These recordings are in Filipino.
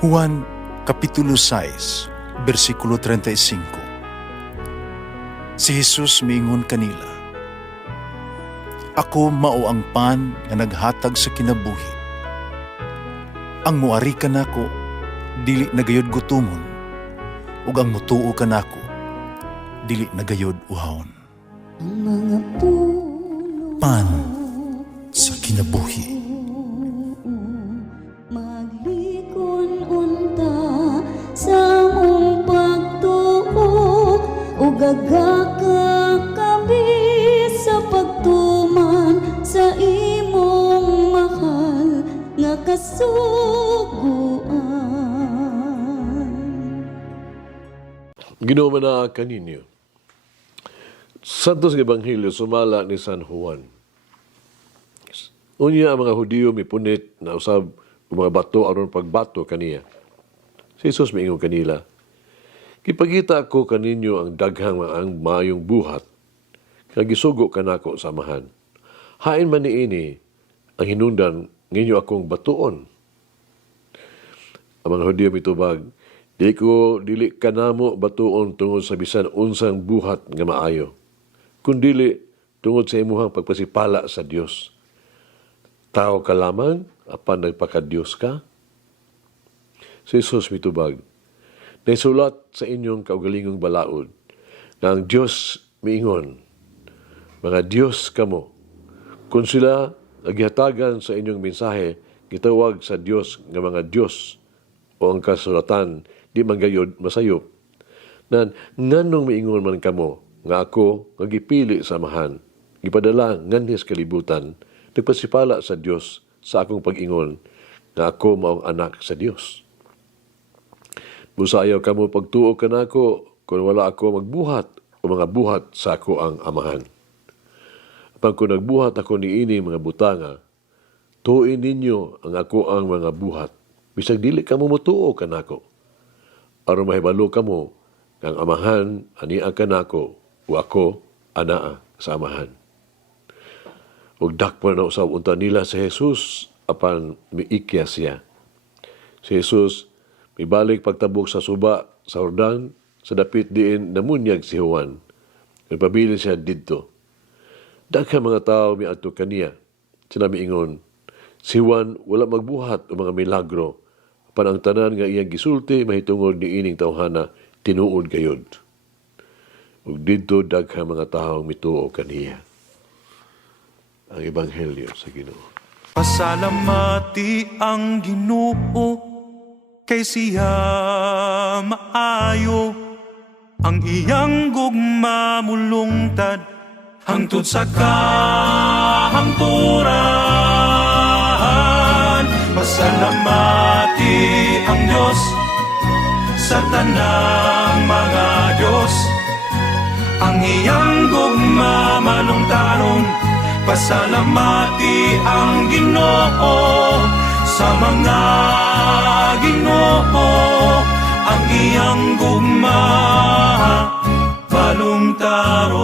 Juan Kapitulo 6, versikulo 35. Si Jesus miingon kanila, "Ako mao ang pan nga naghatag sa kinabuhi. Ang muari kanako dili nagayod gutomon, ug ang mutuo kanako dili nagayod uhawon." Ang mga puno Pan sa kinabuhi. maglikon unta sa mong pagtuo ug gagakabi sa pagtuman sa imong mahal nga kasuguan. Ginoo na kaninyo. Santos nga Ebanghelyo sumala ni San Juan. Unya ang mga Hudiyo mipunit na usab ang mga bato aron pagbato kaniya. Si Jesus miingon kanila, "Kipagita ako kaninyo ang daghang ang mayong buhat, kag gisugo kanako samahan. Hain man niini ang hinungdan nginyo akong batuon." Ang mga Hudiyo mitubag, Dili kanamo batuon tungod sa bisan unsang buhat nga maayo, kundili tungod sa imuhang pagpasipala sa Dios. Tao ka lamang, apan nagpaka-Dios ka? Si Jesus mitubag, naisulat sa inyong kaugalingong balaod, na ang Dios miingon, "Mga Dios kamo." Kung sila naghihatagan sa inyong mensahe, gitawag sa Dios nga mga Dios, o ang kasulatan, di manggayod masayop. Nan nganong miingon man kamo nga ako nga gipili samahan, gipadala nganhis kalibutan, nagpasipala sa Dios sa akong pag-ingon nga ako maong anak sa Dios. Busa ayaw kamo pagtuo kanako kung wala ako magbuhat o mga buhat sa ako ang amahan. Apang kung nagbuhat ako niini mga butanga, tuin ninyo ang ako ang mga buhat, bisag dili kamo motuo kanako. Aron mahibalo kamo ang amahan ania kanako o ako anaa sa amahan. Ug dakpan na usab unta nila sa Jesus apan miikya siya. Si Jesus mibalik pagtabok sa suba sa Jordan sa dapit diin namunyag si Juan. Nagpabilin siya didto. Daghang mga tao miadto kaniya. Sila miingon, si Juan wala magbuhat o mga milagro, apan ang tanan nga iyang gisulti mahitungod ni ining tawhana tinuod gayod. Ug didto daghang mga tawo mituo kaniya. Ang Ebanghelyo sa Ginoo. Pasalamati ang Ginoo kay siya maayo, ang iyang gugma mulungtad hangtod sa kahangturan. Pasalamati ang Diyos sa tanang mga Diyos, ang iyang gugma malungtaron. Pasalamati ang Ginoo sa mga Ginoo, ang iyang gugma malungtaron.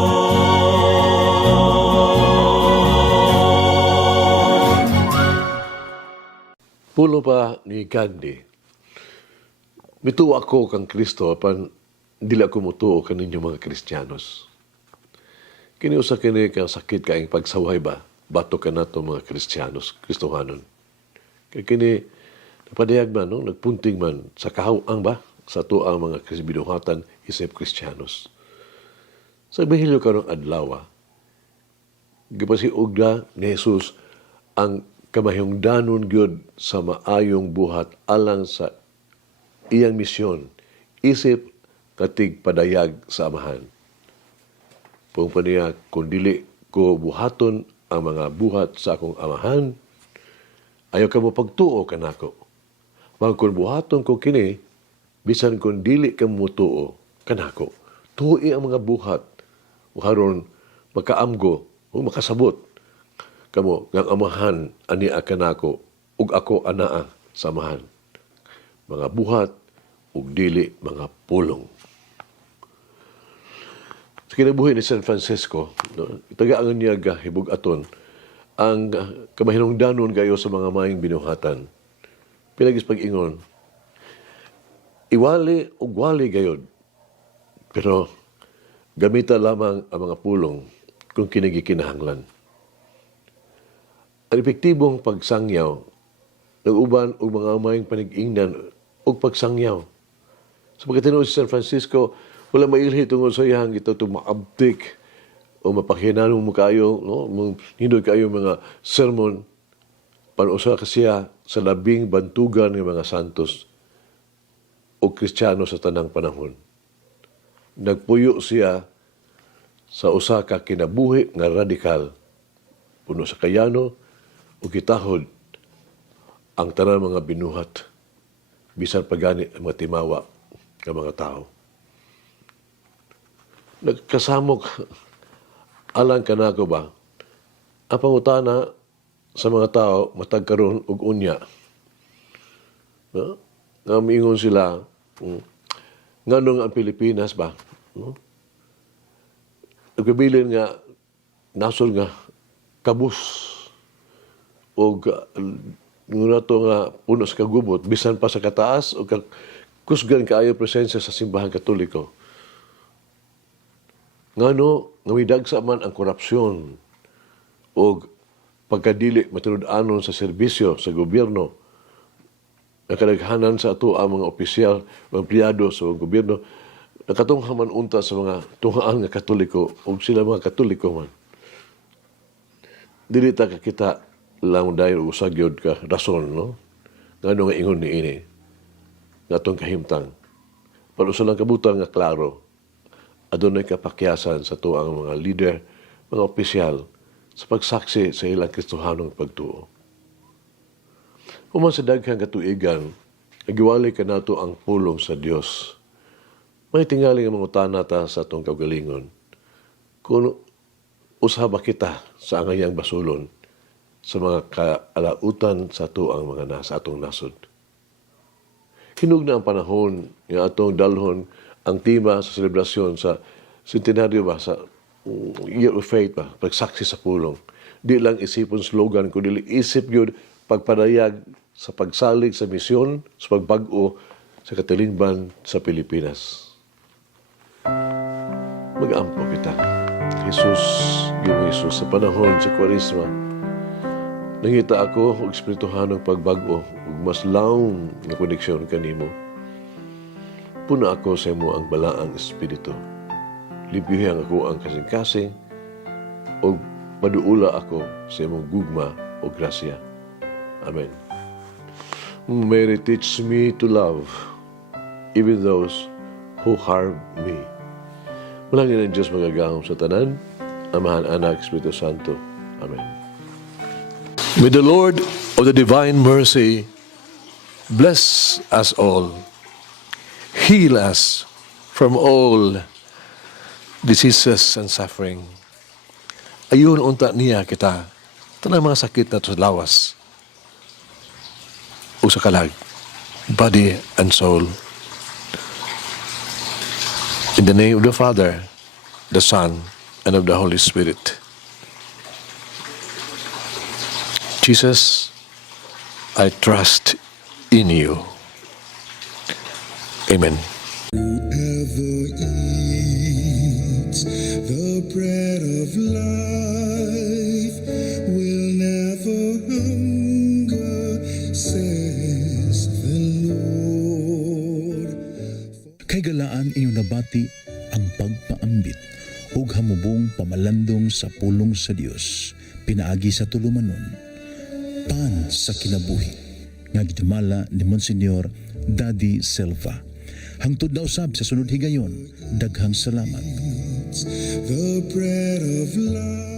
Pulo pa ni Gandhi, mituo ako kang Kristo apan dili ako mutuo kaninyo mga Kristiyanos. Kini usa kini ka sakit kaing pagsaway ba bato ka nato mga Kristiyanos, Kristohanon. Kay kini napadayag man no, nagpunting man sa kahawang ba sa tuang mga binuhatan isip Kristiyanos. Sa Ebanghelyo karong adlaw, gipasiugda ni Jesus ang kamahingdanon gyud sa maayong buhat alang sa iyang misyon, isip katig padayag sa amahan. Kung pa niya, kung dili ko buhaton ang mga buhat sa akong amahan, ayaw ka mo pagtuo kanako. Kung buhaton ko kini, bisan kung dili ka mo tuo kanako, tuoi ang mga buhat, o haron makaamgo o makasabot kamo ng amahan ani kanako ug ako anaa sa amahan. Mga buhat ug dili mga pulong. Sa kinabuhi ni San Francisco, no, itagaan niya hibug-aton ang kamahinungdanon gayo sa mga maing binuhatan. Pinagis pag-ingon, iwali o wali gayod. Pero gamita lamang ang mga pulong kung kinigikinahanglan. Ang epektibong pagsangyaw nag-uban og mga mayong panig-ingnan o pagsangyaw. Sa pagkatinood si San Francisco, wala mailhi tungod sa iyang ito maabdik o mapakhinanong mo kayo, no? Hindod kayo mga sermon panusa ka siya sa labing bantugan ng mga santos o Kristiyano sa tanang panahon. Nagpuyo siya sa usa ka kinabuhi nga radikal, puno sa kayano o kitahod ang tanan mga binuhat, bisan pagani ang mga timawa ng mga tao. Nagkasamok alang kanako ba ang pangutana sa mga tao matag karon og unya. No? Nga miingon sila nganong ang Pilipinas ba? No? Nagpabilin nga nasod nga kabus o nga to nga puno sa kagubot bisan pa sa kataas o kusgan kaayo presensya sa simbahan katoliko. Ngano nga midagsa man ang korupsyon o pagkadili matinud-anon sa serbisyo sa gobyerno, nakadaghanan sa ato ang mga opisyal o empleyado sa gobyerno, nakatungha man unta sa mga tungaan nga katoliko o sila mga katoliko man. Dili ta kita lang dahil usagyod ka rason, no? Ngano nga ingon ni ini nga atong kahimtang. Pero sa lang kabutang nga klaro, adunay kapakyasan sa tuang mga leader, mga opisyal, sa pagsaksi sa ilang Kristohanong pagtuo. Human sa daghang katuigan, nagiwalay ka nato ang pulong sa Dios. May tingaling ang mga utana ta sa atong kaugalingon. Kung usaba kita sa angayang basulon, sa mga kaalautan sa tuang mga nasa atong nasod. Hinug na ang panahon nga atong dalhon ang tema sa selebrasyon sa centenaryo ba, sa Year of Faith ba, pagsaksi sa pulong. Di lang isipon slogan, kundi isip yun pagpadayag sa pagsalig sa misyon, sa pagbag-o sa katilingban sa Pilipinas. Mag-ampo kita. Jesus, yung Jesus, sa panahon sa Kwaresma, nangita ako og espirituhanong pagbago ug mas lawom nga koneksyon kanimo. Puna ako sa imo ang balaang espiritu. Libyuhan ako ang kasing-kasing ug paduula ako sa imong gugma o grasya. Amen. Mary, teach me to love even those who harm me. Malangin ang Diyos magagahom sa tanan, Amahan, Anak, Espiritu Santo. Amen. May the Lord of the divine mercy bless us all, heal us from all diseases and suffering. Ayun unta niya kita, tanang mga sakit na sa lawas o sa kalag, body and soul. In the name of the Father, the Son, and of the Holy Spirit. Jesus, I trust in you. Amen. Whoever eats the bread of life will never hunger, says the Lord. Kay galaan inyong nabati ang pagpaambit ug hamubong pamalandong sa pulong sa Dios pinaagi sa tulumanon. Pan sa kinabuhi nga gidumala ni Monsignor Daddy Silva. Hangtod na usab sa sunod higayon, daghang salamat. The bread of life.